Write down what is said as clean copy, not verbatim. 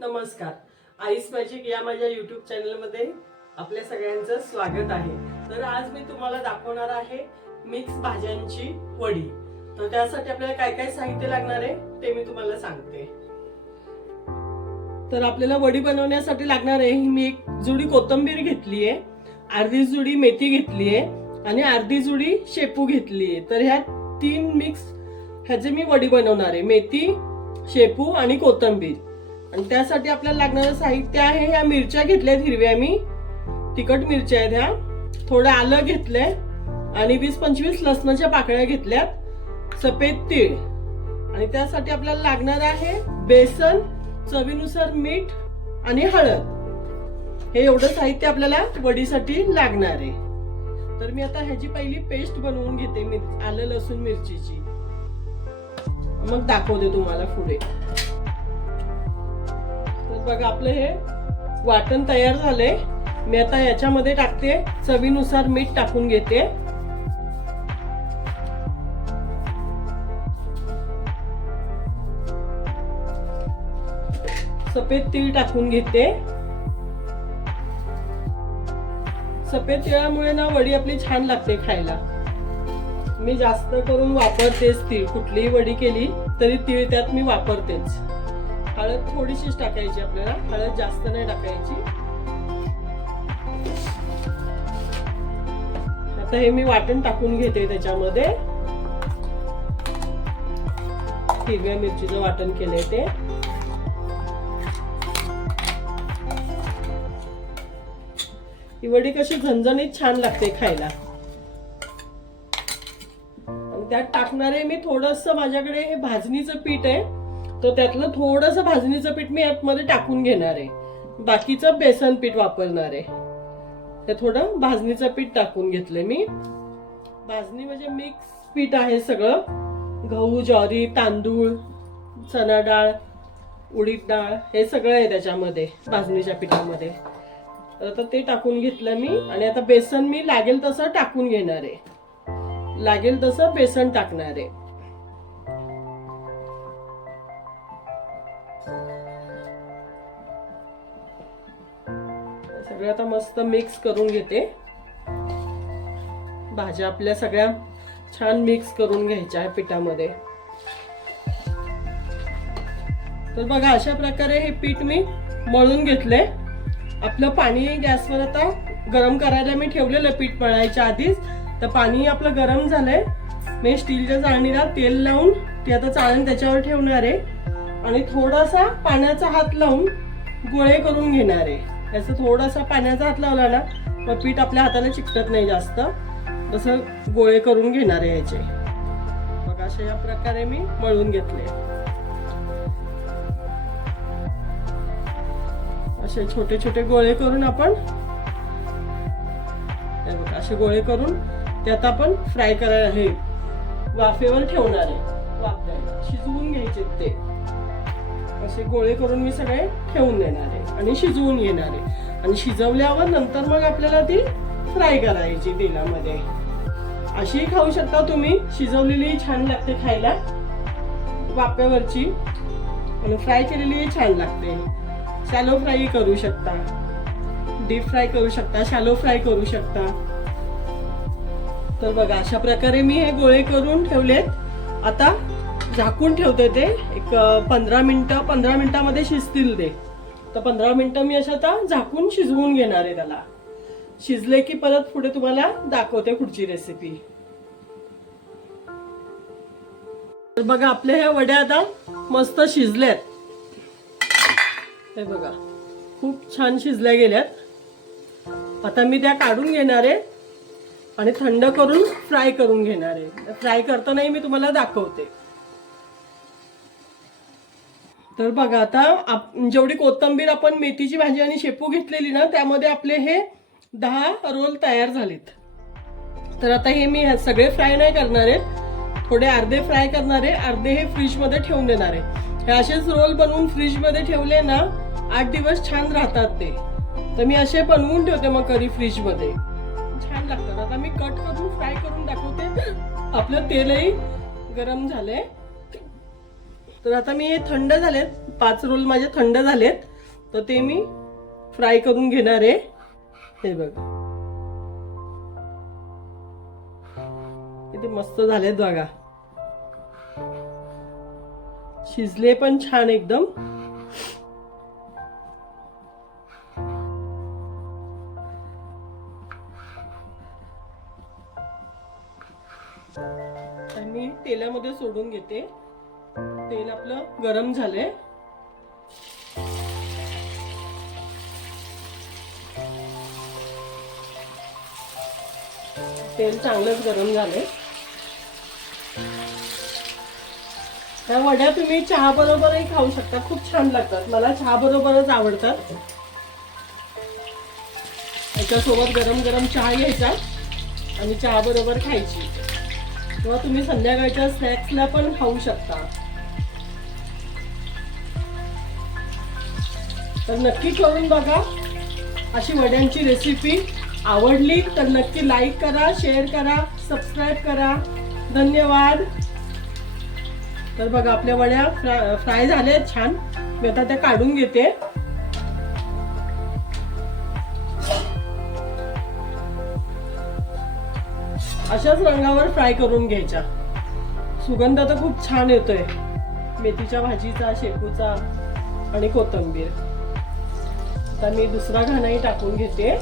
नमस्कार. Ice magic या माझ्या YouTube चॅनलमध्ये आपल्या सगळ्यांचं स्वागत आहे. तर आज मी तुम्हाला दाखवणार आहे मिक्स भाज्यांची वडी. तर त्यासाठी आपल्याला काय काय साहित्य लागणार आहे ते मी तुम्हाला सांगते. तर आपल्याला वडी बनवण्यासाठी लागणार आहे मी एक जुडी कोथिंबीर घेतली आहे, अर्धी जुडी मेथी घेतली आहे आणि अर्धी जुडी शेपू घेतली आहे. तर ह्या तीन मिक्स ह्याचे मी वडी बनवणार आहे, मेथी, शेपू आणि कोथिंबीर. आणि त्यासाठी आपल्याला लागणारं साहित्य आहे ह्या मिरच्या घेतल्यात हिरव्या, मी तिखट मिरच्या आहेत ह्या, थोडं आलं घेतलंय आणि 20-25 लसणाच्या पाकळ्या घेतल्यात, सफेद तीळ. आणि त्यासाठी आपल्याला लागणार आहे बेसन, चवीनुसार मीठ आणि हळद. हे एवढं साहित्य आपल्याला वडीसाठी लागणार आहे. तर मी आता ह्याची पहिली पेस्ट बनवून घेते आलं लसूण मिरचीची, मग दाखवते तुम्हाला पुढे. बघा आपलं हे वाटण तयार झालंय. मी आता याच्यामध्ये टाकते, चवीनुसार मीठ टाकून घेते, सफेद तीळ टाकून घेते. सफेद तिळामुळे ना वडी आपली छान लागते खायला. मी जास्त करून वापरतेच तीळ, कुठलीही वडी केली तरी तीळ त्यात मी वापरतेच. हळद थोडीशीच टाकायची आपल्याला, हळद जास्त नाही टाकायची. आता हे मी वाटण टाकून घेते त्याच्यामध्ये, हिरव्या मिरचीचं वाटण केलंय ते. ही वडी कशी झणझणीत छान लागते खायला. आणि त्यात टाकणारे मी थोडंसं, माझ्याकडे हे भाजणीचं पीठ आहे, तो त्यातलं थोडंसं भाजणीचं पीठ मी यामध्ये टाकून घेणार आहे. बाकीचं बेसन पीठ वापरणार आहे. ते थोडं भाजणीचं पीठ टाकून घेतलंय मी. भाजणी म्हणजे मिक्स पीठ आहे सगळं, गहू, ज्वारी, तांदूळ, चणा डाळ, उडीद डाळ, हे सगळं आहे त्याच्यामध्ये भाजणीच्या पिठामध्ये. तर ते टाकून घेतलं मी. आणि आता बेसन मी लागेल तसं टाकून घेणार आहे, लागेल तसं बेसन टाकणार आहे. सगळं आता मस्त मिक्स करून घेते. भाज्या आपल्या सगळ्या छान मिक्स करून घ्यायच्या आहे पिठामध्ये. तर बघा अशा प्रकारे हे पीठ मी मळून घेतले. आपलं पाणी गॅसवर आता गरम करायला मी ठेवलेलं पीठ मळायच्या आधीच. तर पाणी आपलं गरम झालंय. मी स्टीलच्या चाळणीला तेल लावून ते आता चाळण त्याच्यावर ठेवणार आहे आणि थोडासा पाण्याचा हात लावून गोळे करून घेणार आहे. याचा थोडासा पाण्याचा हात लावला ना मग पीठ आपल्या हाताला चिकटत नाही जास्त. तसं गोळे करून घेणार आहे याचे. बघा अशा या प्रकारे मी मळून घेतले. असे छोटे छोटे गोळे करून आपण, असे गोळे करून त्यात आपण फ्राय करायला, हे वाफेवर ठेवणार आहे. वाफायला शिजवून घ्यायचे ते. असे गोळे करून मी सगळे ठेवून देणार आहे आणि शिजवून घेणार आहे. आणि शिजवल्यावर नंतर मग आपल्याला ती फ्राय करायची तेलामध्ये. अशी खाऊ शकता तुम्ही, शिजवलेली छान लागते खायला वाफ्यावरची, आणि फ्राय केलेली छान लागते. शॅलो फ्राय करू शकता, डीप फ्राय करू शकता, शॅलो फ्राय करू शकता. तर बघा अशा प्रकारे मी हे गोळे करून ठेवलेत. आता झाकून ठेवते ते एक 15 मिनिटामध्ये शिजतील ते. तर 15 मिनिटं मी अशा आता झाकून शिजवून घेणार आहे त्याला. शिजले की परत पुढे तुम्हाला दाखवते पुढची रेसिपी. तर बघा आपल्या ह्या वड्या आता मस्त शिजल्यात. हे बघा खूप छान शिजल्या गेल्यात. आता मी त्या काढून घेणार आहे आणि थंड करून फ्राय करून घेणार आहे. फ्राय करतानाही मी तुम्हाला दाखवते. तर बघा आता जेवढी कोथिंबीर आपण मेथीची भाजी आणि शेपू घेतलेली ना त्यामध्ये आपले हे 10 रोल तयार झालेत. तर आता हे मी सगळे फ्राय नाही करणार आहे, थोडे अर्धे फ्राय करणार आहे, अर्धे हे फ्रीज मध्ये ठेवून देणार आहे. हे असेच रोल बनवून फ्रीज मध्ये ठेवले ना 8 दिवस छान राहतात ते. तर मी असे बनवून ठेवते मग कधी फ्रीज मध्ये, छान लागतात. आता मी कट करून फ्राय करून दाखवते. आपलं तेलही गरम झालंय. तर आता मी हे थंड झालेत 5 रोल माझे थंड झालेत, तर ते मी फ्राय करून घेणार आहे. हे बघा किती मस्त झालेत बघा, शिजले पण छान एकदम. मी तेलामध्ये सोडून घेते. तेल आपलं गरम झालंय. तेल चांगलंच गरम झालंय. त्या वड्या तुम्ही चहा बरोबरही खाऊ शकता, खूप छान लागतात. मला चहा बरोबरच आवडतात. याच्यासोबत गरम गरम चहा घ्यायचा आणि चहा बरोबर खायची, किंवा तुम्ही संध्याकाळच्या स्नॅक्सला पण खाऊ शकता. तर नक्की करून बघा अशी वड्यांची रेसिपी. आवडली तर नक्की लाईक करा, शेअर करा, सबस्क्राईब करा. धन्यवाद. तर बघा आपल्या वड्या फ्राय झाल्या छान. मी आता त्या काढून घेते. अशाच रंगावर फ्राय करून घ्यायच्या. सुगंध तर खूप छान येतोय मेथीच्या भाजीचा, शेपूचा आणि कोथिंबीर. आता मी दुसरा घाणाही टाकून घेते.